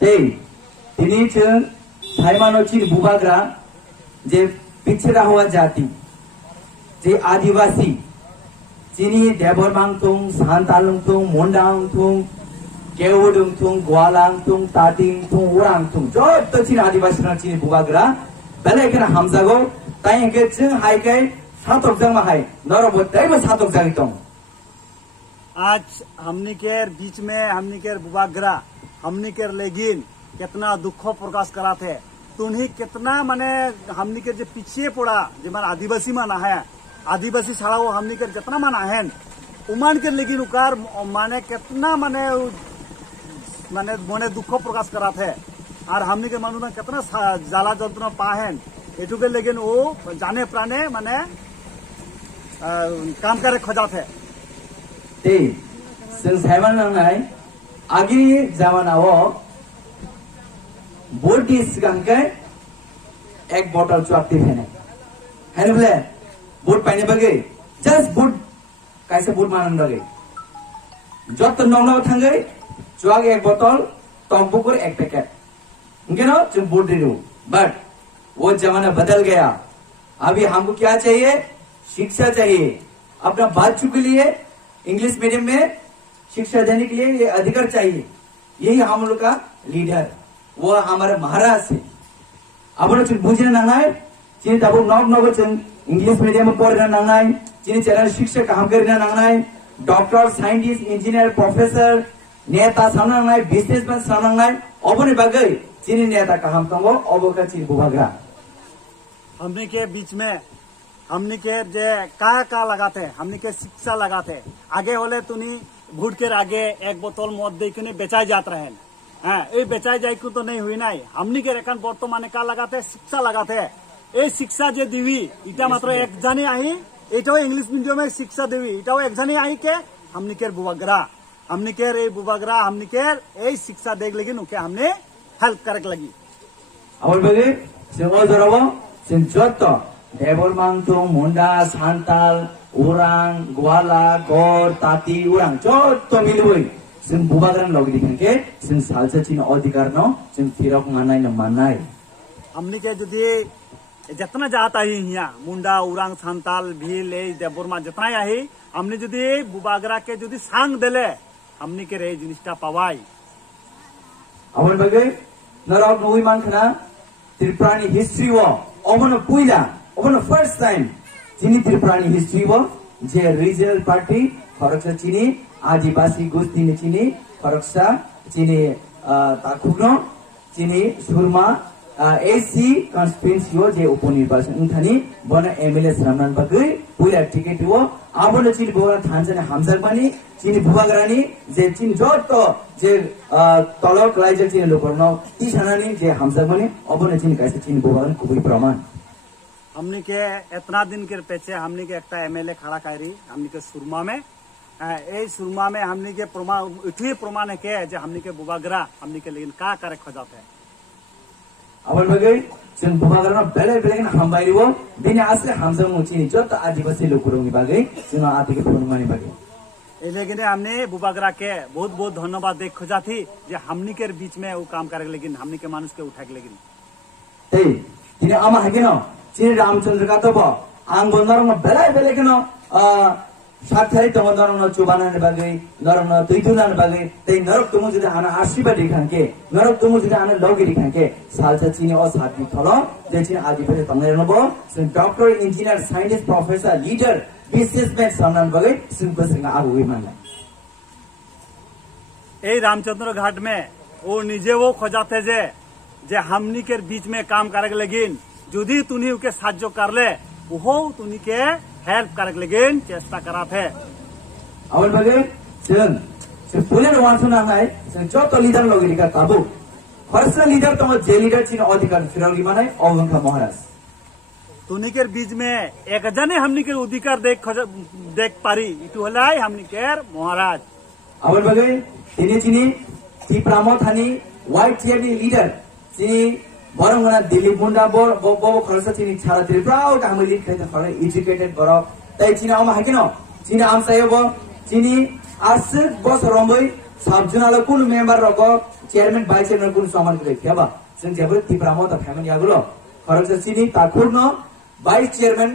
Hey, ini ceng Thailand ciri bubagra जे पिछड़ा हुआ जाति जे आदिवासी चीनी देवरमांग तुंग सांतालुंग तुंग मोंडांग तुंग केवुडुंग तुंग ग्वालांग तुंग तातिंग तुंग उरांग तुंग जो तो चीनी आदिवासी ना चीनी बुबाग्रा पहले एक ना हमजागो ताई के चंग हाई के सातों जंग में हाई नौरबो ताई में सातों जंग तुंग आज हमनी के बीच में हमनी के बुबाग्रा हमनी के लेगिन कितना दुख प्रकाश करा थे तुन्ही कितना माने हमनी के जो पीछे पड़ा जो मान आदिवासी माना है आदिवासी छाड़ा वो हमनी के जितना माना है उमान के लेकिन उकार माने कितना माने माने मोने दुख प्रकाश करा थे और हमनी के मानू ना कितना जाला जंतुना पाहेन एटू के लेकिन वो जाने प्राणे माने काम करे खोजा थे ते संसायमान नंगाई आगे जमाना वो बोर्ड की सिकांग के एक बोतल चुआती है ना बोले बोर्ड पहने बगे जस्ट बोर्ड कैसे बोर्ड मानन लगे जो तो नौना उठांगे चुआग एक बोतल टॉम्बुकुर एक पैकेट उनके ना जो बोर्ड रिव्यू बट वो जमाना बदल गया अभी हमको क्या चाहिए शिक्षा चाहिए अपना बच्चों के लिए इंग्लिश मीडियम में शिक्षा देने के लिए ये अधिकार चाहिए यही हम लोग का लीडर वो हमारे महाराज है अब लोग बुझने नंगाए चीनी तब नॉब नॉब इंग्लिश मीडियम में पढ़ना नंगाए चीनी चैनल शिक्षक काम करना नंगाए डॉक्टर साइंटिस्ट इंजीनियर प्रोफेसर नेता सामने नंगाए बिजनेसमैन सामने नंगाए अब ने बगे चीनी नेता काम करो अब का चीनी बुभागा हमने के बीच में हमने के जे का लगाते हमने के शिक्षा लगाते आगे होले तुनी भूट के आगे एक बोतल मद दे के बेचा जात रहे हाँ ये बेचाई जाए तो नहीं हुई ना हमनी के रेखान बर्तमाने का लगाते शिक्षा लगाते ये शिक्षा जे दिवी इटा मात्र एक जाने आई एटाও इंग्लिश मीडियम में शिक्षा देवी इटाও एक जाने आई के हमनी के बुबाग्रा हमनी के रे बुबाग्रा हमनी के ये शिक्षा देख लेकिन उके हमने हेल्प करक लगी अब बगे सिंगल जराबो सिं जत्तो देवरमांगतुंग मोंडा सांताल उरांग ग्वाला गोर ताती उरांग जत्तो मिलबोई जों बुबाग्रान लगे दिखांके जों सालसा चीन अधिकार न जों फिरक मानाय न मानाय हमनी के जदि जितना जाता ही हिया मुंडा उरांग सांताल भील ए देवबर्मा जितना आही हमनी जदि बुबाग्रा के जदि सांग देले हमनी के रे जिनिसटा पावाई अबन बगे नरक नउई मानखना त्रिपुरानी हिस्ट्री वो अबन पुइला अबन फर्स्ट टाइम चीनी त्रिपुरानी हिस्ट्री वो जे रिजनल पार्टी खरकसा चीनी आदिवासी गोष्ठी ने चीनी खरकसा चीनी ताकुग्नो चीनी सुरमा एसी कॉन्स्टिट्यूएंसी हो जे उपनिर्वाचन उठानी बना एमएलए श्रमनान बगै पुरा टिकट हो आबोले चीनी बुबाग्रा थानसने हामजाक बानी चीनी बुबाग्रानी जे चीन जतो जे तलक लाइजल चीनी लोकरनो ती छनानी जे हामजाक बानी अबोले चीनी कैसे चीनी बुबाग्रा कुबई प्रमाण हमनी के इतना दिन के पेचे हमनी के एकता एमएलए खड़ा करी हमनी के सुरमा में ए सुरमा में हमनी के प्रमाण इतनी प्रमाण है के जे हमनी के बुबाग्रा हमनी के लेकिन का करे खोजाते है अब बगे जों बुबाग्रा बेले बेले हम बाइरी वो दिन आसले हमसे मुची जत आदिवासी लोकरोंगी बागे जों आदि के प्रमाण बागे ए लेकिन हमने बुबाग्रा के बहुत बहुत धन्यवाद दे खोजा थी जे हमनी के बीच में वो काम करे लेकिन हमनी के मानुष के उठा के लेकिन ते तिने आमा है के न श्री रामचंद्र का तो आंग बंदर में बेले बेले के न साथै तम नरम चुबाना बागे नरम तुइतुना बागे तै नरक तुमु जुदि आना आशीर्वाद दिखांके नरक तुमु जुदि आना लगे दिखांके सालसा चीनी और साथी थलो जे चीन आदिवासी तंगरे नबो जों doctor engineer scientist professor leader businessman सामनान बागे सिंपल सिंग आगुई मानला ए रामचंद्र घाट में वो निजे वो खोजाते जे हमनी के बीच में काम करे लेकिन जुदी तुनी के साहाय्य कर ले वो तुनी के हेल्प करक लेकिन चेष्टा करा थे अब बगे जों पुलिस वासना है जों जो तो लीडर लोग लिखा ताबू फर्स्ट लीडर तो जे लीडर चीन अधिकार फिरौगी माने अवंका महाराज तुनी के बीच में एक जने हमनी के अधिकार देख पारी इटू हलाई हमनी के महाराज अब बगे तिनी चीनी ती प्रामो थानी व्हाइट चेयरनी लीडर चीनी बरंगना दिल्ली मुंडा बो खरसा चीनी छारा त्रिपुराओ काम लिख खै त एजुकेटेड बर तै चीनी आमा हाकिन चीनी आम सायो बो चीनी आर्स बस रंबई sabjunala kun member roko chairman vice chairman kun saman kre kheba जों जेबो तिब्रामो ता फेमन यागुलो खरगसा सिनि ताखुरनो वाइस चेयरमैन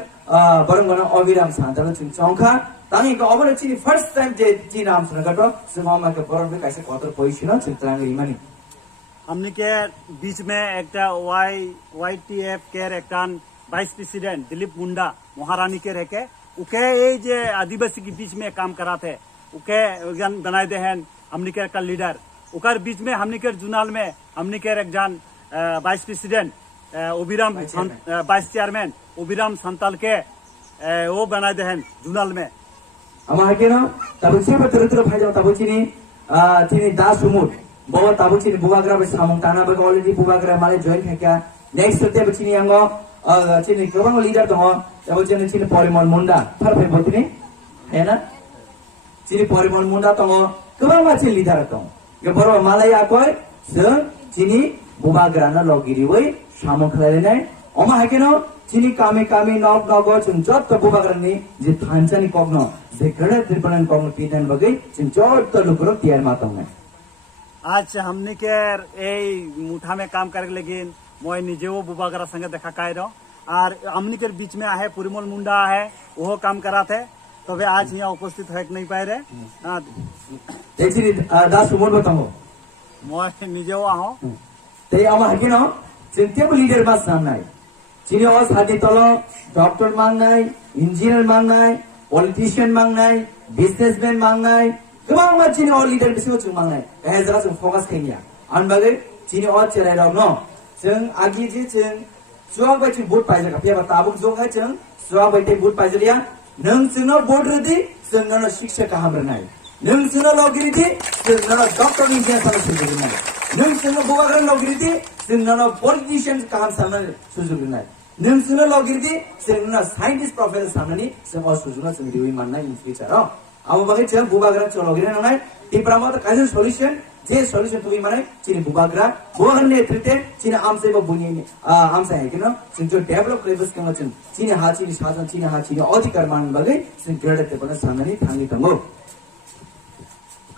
बरंगना अविराम सान्तानो जों चौखा तांनि को अबरे चिनि फर्स्ट टाइम जे जि नाम सुनगटो जों अमा के बरन पे कैसे कतर पोजिशन जों तांग रिमानि हमने के बीच में एक YTF के एकटान वाइस प्रेसिडेंट दिलीप मुंडा महारानी के रह के उके ये जे आदिवासी के बीच में काम करा थे उके बनाए दे हैं हमने के का लीडर उकर बीच में हमने के जुनाल में हमने के एक जान वाइस प्रेसिडेंट ओबिराम वाइस चेयरमैन ओबिराम संताल के वो बनाए दे हैं जुनाल में अमा हकेनो ताबुची बतरतर फाइजा ताबुचिनी तिनी दासुमुट बाबा ताबुचिनी बुबाग्रा बे सामंग ताना बे अलरेडी बुबाग्रा माले जॉइन खाका नेक्स्ट ते बचिनी आंगो चिनी गोबां लीडर दङ ताबुचिनी चिनी परिमल मुंडा थारफे बतिनी हैना चिनी परिमल मुंडा दङ गोबां मानसि लीडर दङ यो बरो माले आकोय जों चिनी बुबाग्राना लगिरि वै सामंग खालायनाय अमा हकेनो चिनी कामे कामे नग नग जों जत बुबाग्रानि जे थानसानि कग्न जे गडे त्रिपनन कग्न पिथान बगै जों जत लुकुरो तियार मातंगनाय आज हमने के ए मुठा में काम करे लेकिन मैं निजे वो बुबागरा संगे देखा काय रहो और हमने के बीच में आहे पुरिमल मुंडा है वो काम करा थे तो वे आज यहाँ उपस्थित है नहीं पाए रहे देखिए दास उमर बताओ मैं निजे वो आहो ते आमा हकी न चिंते लीडर बात सामने चिनी और साथी तलो डॉक्टर मांगनाय इंजीनियर मांगनाय पॉलिटिशियन मांगनाय बिजनेसमैन मांगनाय गोबां मानसिनि अ लीडर बिसोर जों मांगनाय बेहाय जरा जों फोकस खायनिया आन बागै चिनि अ चेराय राव न जों आगि जे जों जुवा बायदि बुट पाइजा पेबा ताबुक जोंगा जों जुवा बायदि बुट पाइजलिया नों जोंनो बोर्ड रेदि जोंनो शिक्षा गाहाम रनाय नों जोंनो लगिरिदि जोंनो डॉक्टर इंजीनियर सानो सुजुगनाय नों जोंनो बुबाग्रा लगिरिदि जोंनो पॉलिटिशियन गाहाम सानो सुजुगनाय नों जोंनो लगिरिदि जोंनो साइंटिस्ट प्रोफेसर सानोनि जों अ सुजुगना जों रिवि माननाय इन फ्यूचर अब बागै जों बुबाग्रा चलगिरि नंनाय तिब्रामा त काजन सल्यूशन जे सल्यूशन तुइ माने चिनि बुबाग्रा बुबाग्रा नेतृत्व चिनि आमसेबो बुनि आमसा है किन जों जो डेभलप लेबस कम जों चिनि हा चिनि शासन चिनि हा चिनि अधिकार मान बागै जों गेडते पनि सामने थांनि तंगो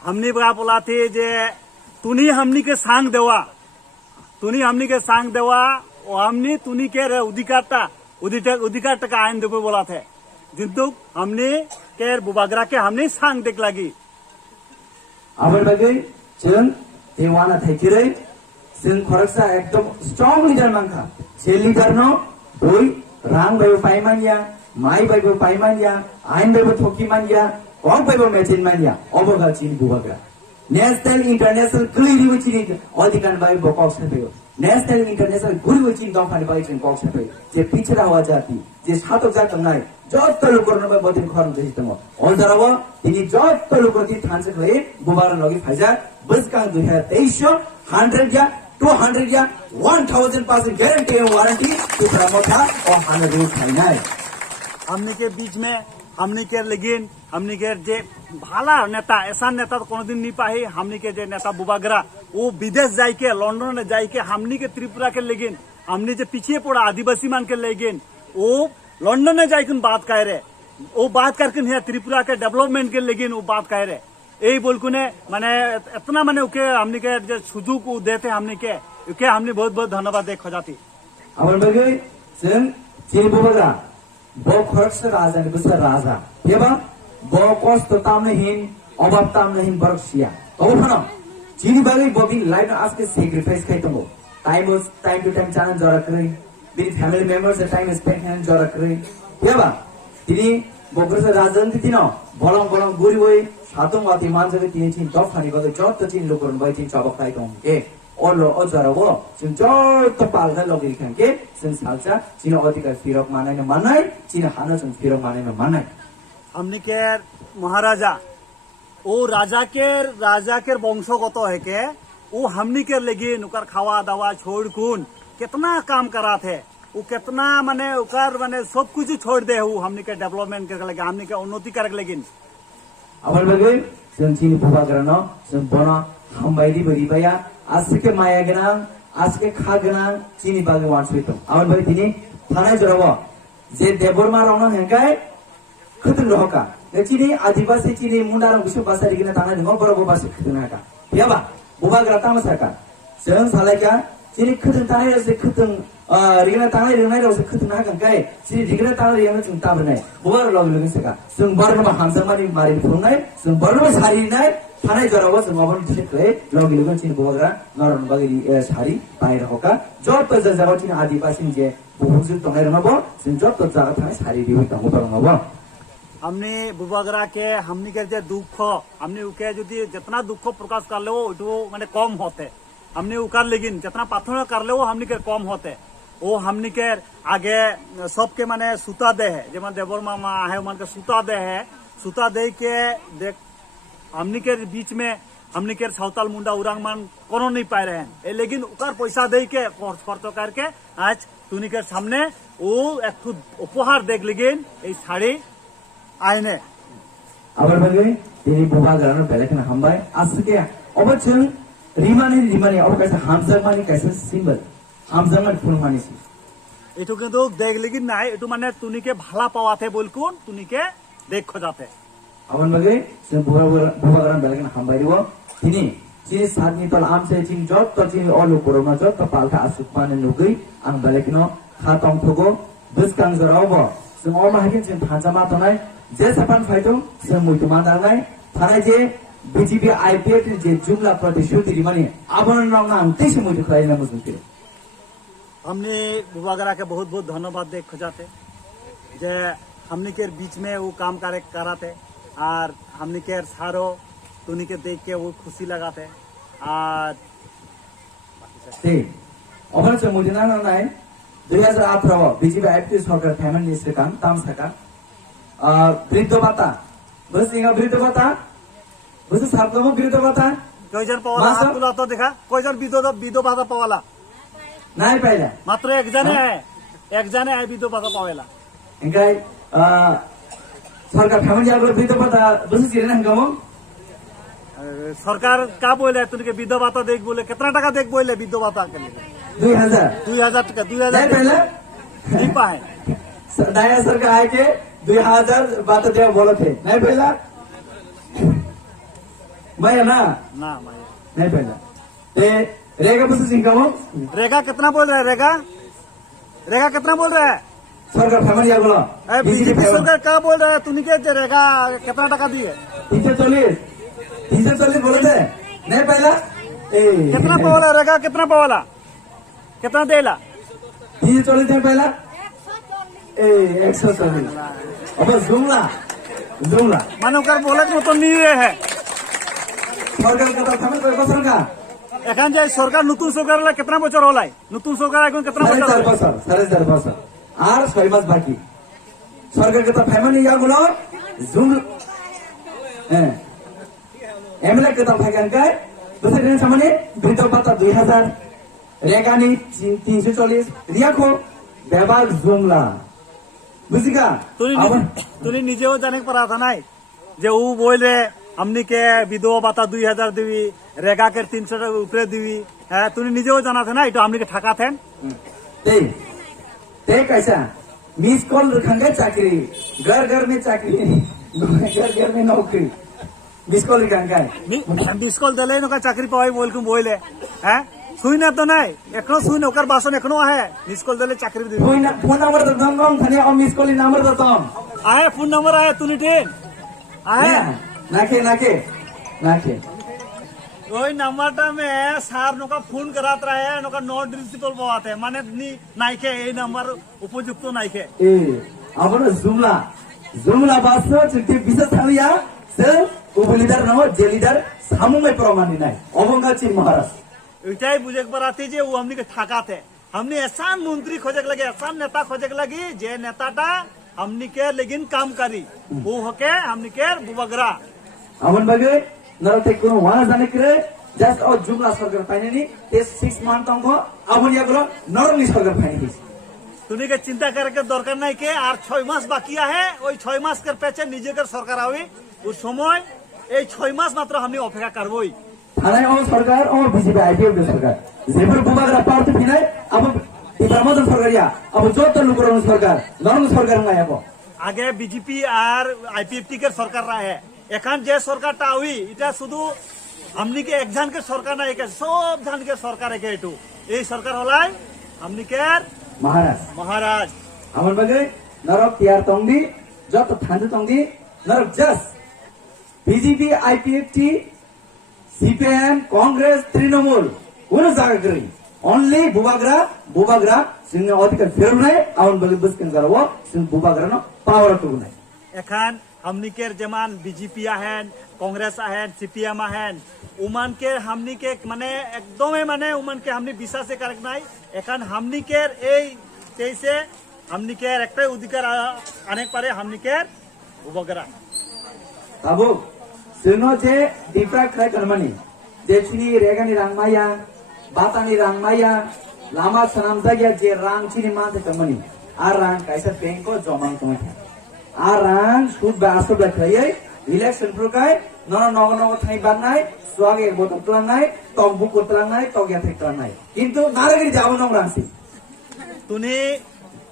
हमनी बा बोला थे जे तुनी हमनी के सांग देवा हमनी तुनी के अधिकार का आइन देवे बोला थे जिंतु हमने के बुबाग्रा के हमने सांग देख लगी आबर बागै जों देवाना थाइकिरै जों खरगसा एकदम स्ट्रंग लीडर मांखा से लीडर नो बोय रां बायबो पाइमानिया माइ बायबो पाइमानिया आइन बायबो थकिमानिया कम बायबो मेचिन मानिया अबगा चिनि बुबाग्रा नेशनल इंटरनेशनल क्लियरली चिनि अधिकार बाय बकॉक्स थायो नेशनल इंटरनेशनल गुरु चिनि दफानि बाय चिनि बक्स थायो जे पिछड़ा हुआ जाति जे सातक जातंनाय जत लुकुरनो बाय बदिन खरन देहि दङ अनजाराव तिनि जत लुकुरति थानसखलै बुबाग्रा लगी फाइजा बसका 2023 100 या 200 या 1000% गारंटी एवं वारंटी दूसरा मोटा और हाने रूप फाइनाल हमने के बीच में हमने के लेकिन हमने के जे भाला नेता ऐसा नेता तो कोनो दिन नहीं पाही हमने के जे नेता बुबाग्रा वो विदेश जाय के लंदन में जाय के हमने के त्रिपुरा के लेकिन हमने जे पीछे पड़ा आदिवासी मान के लेकिन वो लंदन में जाय बात कह रहे वो बात करके त्रिपुरा के डेवलपमेंट के लेकिन वो बात कह रहे यही बोल को माने इतना माने उके हमने के जो सुजुग देते हमने के उके हमने बहुत बहुत धन्यवाद दे खोजाती आबर बागै जों चिनि बुबाग्रा ब खरगस राजानि बुसा राजा एबा ब कष्ट तामने हिन अभाव तामने हिन बरसिया अब फनो चिनि बागै बबिन लाइफ आज के सैक्रिफाइस खाइतंगो टाइम टू टाइम चानन जरा करै बिनि फैमिली मेंबर्स टाइम स्पेंड हैन जरा करै एबा तिनी बगरस राजन तिनो बलम बलम गुरि वइ सातों वाती मानजगे तिनी चिन दफानि बगै जत चिन लोकरन बाय चिन चबक खाइतंग के अल्लो अजराव जों जत पालगा लगिरि खांके जों सालसा चिन अधिकार फिरक मानायनो मानाय चिन हाना जों फिरक मानायनो मानाय हमने के महाराजा ओ राजा के वंशगत है के वो हमने के लेकिन उकर खावा दावा छोड़ कुन कितना काम करा थे वो कितना माने उकर माने सब कुछ छोड़ दे वो हमने के डेवलपमेंट के लगे हमने के उन्नति करे लेकिन आबर बागै जों चिनि बुबाग्रा न जों बना हम बायदि बरिबाया आज के माया गोनां आज के खा गोनां चिनि बागै वानसुइतो आबर बागै तिनि थानाय जराव जे देबरमा रावना हेंकाय खतन रहका chini adivasi chini mundarang bisu basari gina tangan ni ngobor basi khutuna ka yaba buba gra tama sarkar seng salakya chini khutun tanai rase khutun rigna tanai ringnai rase khutuna kan kai chini rigna tanai ringna chung tabnai buba log login seka seng barno ma hamsamani mari phunai seng barno ma sari nai tanai jarawa seng obon thik kai log login chini buba gra naron bagi sari pai rahoka job to jawa chini adivasi je buhunju tongai rangabo seng job to jaga tanai sari diwi tango rangabo हमने बुबागरा के हमने के जो दुख हमने उके जो जितना दुख प्रकाश कर ले वो माने कम होते हमने उकर लेकिन जितना प्रार्थना कर ले वो हमने के कम होते वो हमने के आगे सबके माने सूता दे है जब देवर मामा है मन के सूता दे है सूता दे के देख हमने के बीच में हमने के सावताल मुंडा उरांग मान कोनो नहीं पाए रहे हैं लेकिन उकर पैसा दे के खर्च करके आज तुनी के सामने वो एक उपहार देख लेकिन साड़ी आईने abar bagai ini buba garana belakna hambai aske obachung rimani ob kaisa hamzang mani kaisa symbol hamzang mani phun mani si এটু কিন্তু দেখ লেগিন নাই এটু মানে তুনিকে ভালা পাওয়াতে বলকুন তুনিকে দেখ খোঁজাতে abar bagai sing buba garana belakna hambai ribo ini chini sadni tol amse ching jot to chini olu korona jot to palka asukmane nugui ang belakno khatong thogo buskang jarawo sing oma hakin ching phanjama tonai J Sapan phyto से मुइतो मानदारनाय थानाय जे BJP IPF जे जुमला प्रतिश्रुति रिमानी आबरण रंग नाम तेसे मुइतो खलाइना मुजुते हमने बुबागरा के बहुत बहुत धन्यवाद दे खजाते जे हमने के बीच में वो काम कराते और हमने के सारो तुनी के देख के वो खुशी लगाते और ते अबन से मुइतो नाय 2018 बीजेपी आईपीएफ सरकार फैमिली मिनिस्टर काम तामसाका বৃদ্ধ ভাতা বুঝছি বৃদ্ধ ভাতা বুঝছি সাবগম বৃদ্ধ ভাতা কয়জন পাওয়ালা হাত তুলা তো দেখা কয়জন বৃদ্ধ ভাতা পাওয়ালা নাই পাইলা মাত্র একজনে বৃদ্ধ ভাতা পাওয়ালা এঙ্কাই সরকার ফ্যামিলি আর বৃদ্ধ ভাতা বুঝছি রে না গম সরকার কা বলে तुमके বৃদ্ধ ভাতা দেখ বলে कितना টাকা দেখ বলে বৃদ্ধ ভাতা के लिए 2000 টাকা 2000 नहीं पहले नहीं पाए नया सरकार आए के 2000 बात दिया बोले थे नहीं पहला मैं ना नहीं पहला ते रेगा बस सिंह रेगा कितना बोल रहा है रेगा कितना बोल रहा है सरकार फैमिली आ बोला बीजेपी सरकार क्या बोल रहा है तुमके रेगा कितना टका दिए 340 बोले थे नहीं पहला कितना पावाला रेगा कितना पावाला कितना देला 340 नहीं पहला 140 अब जुमला मानो कर बोले तो नहीं है সরকার কথা থামে কয় বছর কা এখন যে সরকার নতুন সরকার হলে কিতনা বছর হলাই নতুন সরকার এখন কিতনা বছর 4.5 বছর আর 6 মাস বাকি সরকার কথা ফ্যামিলি ইয়াগুলো জুম হ্যাঁ এমএলএ কথা থাকেন কায় বুঝছেন সামনে বৃদ্ধ ভাতা 2000 রেগানি 340 রিয়াকো বেবাগ জুমলা বুঝিকা তুই নিজেও জানে পারা था নাই যে ও বলে हमनी के विधवा भाता 2000 दिवी रेगा के 300 টাকা উপরে दिवी है तुनी নিজেও জানা था ना এটা हमनी के ठका थे ते कैसा मिस कॉल रखेंगे चाकरी घर में चाकरी घर में नौकरी मिस कॉल रखेंगे मिस कॉल देले नका चाकरी पाई बोलकुम बोले हैं सुई ना तो नहीं एखनो सुई ओकर बासन एखनो आहे मिस कॉल देले चाकरी दिवी फोन नंबर तो दंगम थाने और मिस कॉल नंबर तो तम आए फोन नंबर आए तुनी टेन आए नाके ওই নাম্বারটা মে স্যার নকা ফোন করাত রহে নকা নট রিসিভেবল পাওয়াতে মানে নাইকে এই নাম্বার উপযুক্ত নাইকে আবার জুমলা বাসো চিন্তি বিশেষ থালিয়া সে উপলিডার নহ যে লিডার সামুমে প্রমাণী নাই অবঙ্গাচি মহারাজ এটাই বুঝে পারাতে যে ও हमनी के ठाकाते हमने ऐसा मंत्री खोजक लगे ऐसा नेता खोजक लगी जे नेताटा हमनी के लेकिन काम करी वो होके हमनी के बुबगरा আমন বাগে নরতে কোন ওয়ানা জানে করে জাস্ট ও জুমলা সরকার পাইনি তে 6 মান্থ অঙ্ক আমনিয়া গুলো নরমি সরকার পাইনি তুমি के चिंता करे के दरकार নাই के আর 6 মাস বাকি আছে ওই 6 মাস কে পেছে নিজেকে সরকার আবি ওই সময় এই 6 মাস মাত্র আমি অপেক্ষা করবই থানায় ও সরকার ও বিজেপি আইপিএফ সরকার যেবার বুবাগরা পাওয়ার ফিনাই আব ইব্রাহিম সরকারিয়া আব যত লোকরন সরকার নরম সরকার নাই আব আগে বিজেপি আর আইপিএফটি কে সরকার রাহে এখন যে সরকারটা আউই এটা শুধু আমনিকে একজনকে সরকার না একে সব জনকে সরকার একে এটু এই সরকার হলাই আমনিকে মহারাজ মহারাজ আমার বাগে নরক তিয়ার তংদি যত থান্দু তংদি নরক জাস BJP IPFT CPM Congress Trinamool কোন জায়গা করি অনলি বুবাগ্রা जोंनि अधिकार फेरनाय आउन बगे बुसकिन जारबो जों बुबाग्रानो पावर टुगनाय এখন हमनिकेर जेमान बीजेपी আহেন কংগ্রেস আহেন সিপিএম আহেন উমানকে हमनिके মানে একদমই মানে উমানকে हमनि বিশ্বাসে কারেক্ট নাই এখন हमनिकेर এই তেইসে हमनिकेर একটাই অধিকার অনেক পারে हमनिकेर বুবাগ্রা ताबो जोंनो जे डिफ्राक्ट खाय करमानि जे चिनि रेगानि रांमाया बातानि रांमाया लामा सनाम जायगा जे रां चिनि मानसे करमानि आ रां कायसा बेंको जमा कमाय आ रां सुद बा आसब लाखयै इलेक्शन प्रकाय नग थाई बाननाय स्वाग एक बोतल तलांनाय तक बुक तलांनाय तक या थाई तलांनाय किंतु नारगिरि जाबो नम रांसि तुनी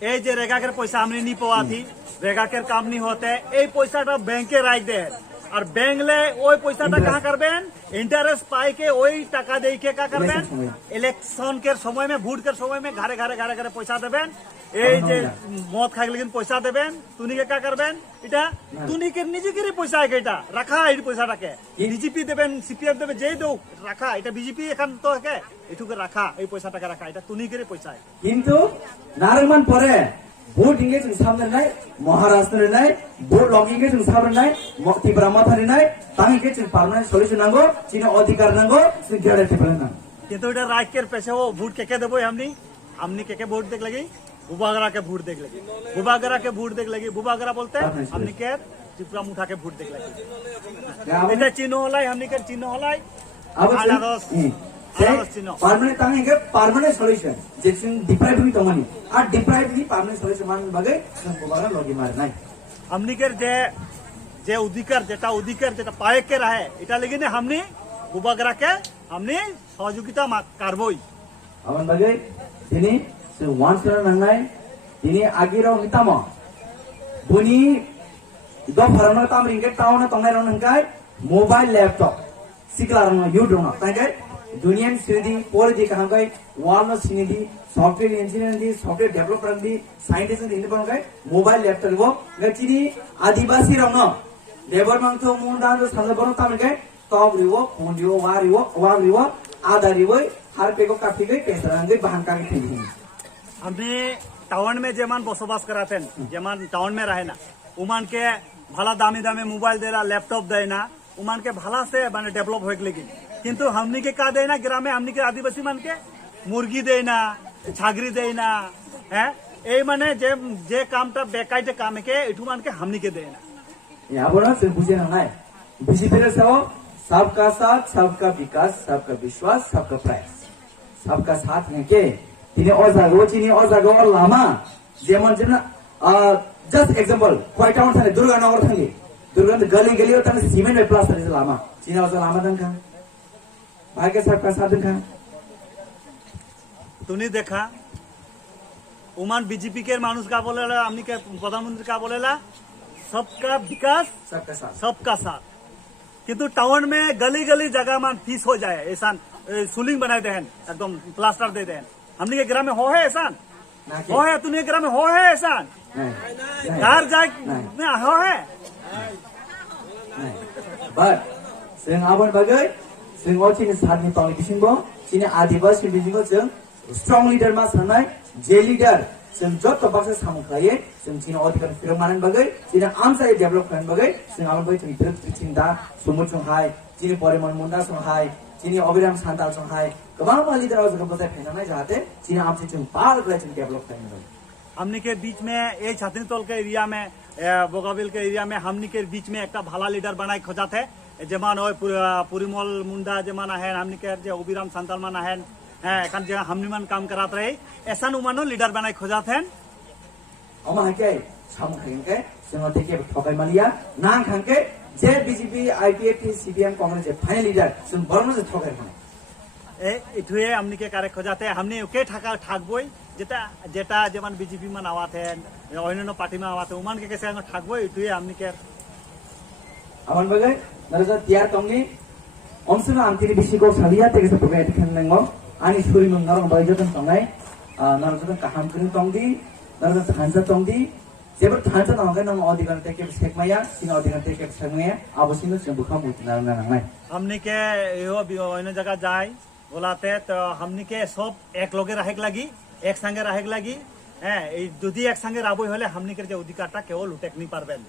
এই যে রেগাকের পয়সা আমনি নি পাওয়া থি রেগাকের কাম নি হতে এই পয়সাটা ব্যাংকে রাখ দে আর ব্যাংলে ওই পয়সাটা কাহা করবেন इंटरेस्ट पाई के वही टाका दे के क्या करबेन इलेक्शन के समय में भोट के समय में घरे घरे पैसा देबेन এই যে মদ খাই लेकिन पैसा देबेन तुनी के क्या करबेन এটা तुनी के निजे के पैसा है এটা রাখা এই পয়সাটাকে বিজেপি দেবেন সিপিএম দেবে যেই দাও রাখা এটা বিজেপি এখন তো কে এটুকে রাখা এই পয়সাটাকে রাখা এটা তুনি के পয়সা কিন্তু নারমান পরে ভোট ইংগে जों सामने नाय महाराष्ट्र नाय भोट लगिंगे जों सामने नाय त्रिपुरा माथारि नाय तांगे जों पार्मानेंट सॉल्यूशन नांगो चिनो अधिकार नांगो जों ग्यारंटी पेलाना কিন্তু এটা রাজকের পেছে ও ভোট কে দেবো हमनी के वोट देख लगी बुबागरा के वोट देख लगी बुबागरा के वोट देख लगी बुबागरा बोलते हमनी के त्रिपुरा मुठा के वोट देख लगी এটা চিহ্ন হলাই हमनी के चिन्ह हलाई पार्मानेंट तांगे पार्मानेंट सॉल्यूशन जे जों डिप्राइव हुई तमानि आ डिप्राइव नि पार्मानेंट सॉल्यूशन मान बगे जों बुबागरा लगी मार नाय हमनी के যে অধিকার যেটা পায়ে কে রাহে এটা লেগে নে हमनी বুবাগরা के हमनी সহযোগিতা করবই আমন বাগে তিনি ওয়ান স্টার নাंगनाय তিনি আগিরাव हितामा बुनि द फरानो ताम रिंगे टाउन तंगनाय रन हंकाय मोबाइल लैपटॉप सिकलारन युडोना तांगे दुनिया सिदी पॉलिटिक हंकाय वाल न सिनिदि सॉफ्टवेयर इंजीनियर दी सॉफ्टवेयर डेवलपर दी साइंटिस्ट दी इन बनकाय मोबाइल लैपटॉप वो गचिनी आदिवासी रन देवर मांगथो मुंडान सालबन तामगे तब रिवो फोनरिवो वारिवो आदारिवो हार पेगो काफी गई पेसरांगे बहन का के थी हमने टाउन में जेमान बसबास कराते जेमान टाउन में रहे ना उमान के भला दामी मोबाइल दे रहा लैपटॉप दे ना उमान के भला से माने डेवलप हो लेकिन किंतु हमनी के का देना ग्रामे हमनी के आदिवासी मान के मुर्गी देना छागरी देना है ए माने जे कामटा बेकायदे काम के एठू मान के हमनी के देना या बोला से बुझे ना है बीजेपी रे सबका साथ सबका विकास सबका विश्वास सबका प्रयास सबका साथ है के तिनी अजागो चिनी अजागो लामा जेमन जेना जस्ट एग्जांपल क्वाइ टाउन थाने दुर्गानगर थांगे दुर्गा गली गली थाने सीमेंट में प्लास्टर से लामा चिनी अजा लामा दंखा भाई के सबका साथ दंखा तूने देखा उमान बीजेपी के मानुष का बोलेला हमनी के प्रधानमंत्री का बोलेला सबका विकास सबका साथ किंतु टाउन में गली गली जगह मान फीस हो जाए ऐसा सुलिंग बनाए देहन एकदम प्लास्टर दे देहन हमने के ग्राम में हो है ऐसा हो है तूने ग्राम में हो है ऐसा घर जाए हो है बट जों आबन बागै जों अथिनि साथनि पावनि बिसिंबो चिनि आदिवासी बिसिंबो जों स्ट्रं लीडर मा साननाय जे लीडर जों जत बाक्स सामखाये जों चिनि अधिकार फिरम मानन बागै चिनि आमसाय डेभलप खान बागै जों आबन बागै जों चिन्ता सुमुच संहाय चिनि परिमल मुंडा संहाय चिनि अबिराम सान्ताल संहाय गोबां लीडर जों बजाय फैनाय जाहाते चिनि आमसे जों पार गले जों डेभलप खालामनो हमनी के बीच में ये छात्री तोल के एरिया में बोगाबिल के एरिया में हमनी के बीच में एक भला लीडर बनाए खोजा थे जेमान पुरिमल मुंडा जेमान है हमनी के अबिराम सान्ताल मान है এখন যে हमनी मन काम करात रहे ऐसा उमानो लीडर बनाए खोजा थे अमा हके सामखायके जों देखे ठगाय मालिया नां खांके जे BJP IPFT CPM Congress final leader जों बरनो जे ठगाय खान ए इथुए हमनी के कारे खोजाते हमनी ओके ठाका ठाकबोई যেটা যেটা যেমন বিজেপি মান আওয়াতেন অন্যান্য পার্টি মান আওয়াতে উমানকে কেসে আমি থাকবো এটুয়ে আপনি কে aman bagai naraja tiar tongi omsuna amtini bisiko salia te kesa program etkan nengo ani suri mung narong bagai jotan tongai naraja kaham kring tongdi naraja thansa tongdi जेबर थांचा नंगे नंग अधिकार ते के सेकमाया सिंग अधिकार ते के सेकमाया आवश्यक से बुखम उतना नंगनाय हमनी के यो अन्य जगह जाए बोलाते तो हमनी के सब एक लगे रहेक लगी एक संगे रहेक लगी হ্যাঁ এই যদি একসঙ্গে রাবই হলে হামনিকের যে অধিকারটা কেউ লুটেক নি পারবেন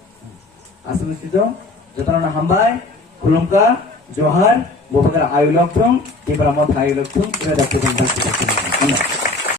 আসলে সিতো যতনা হামবাই খুলুমকা জোহার বোপকার আয়ু লক্ষণ এবার আমার আয়ু লক্ষণ এরা দেখতে পাচ্ছেন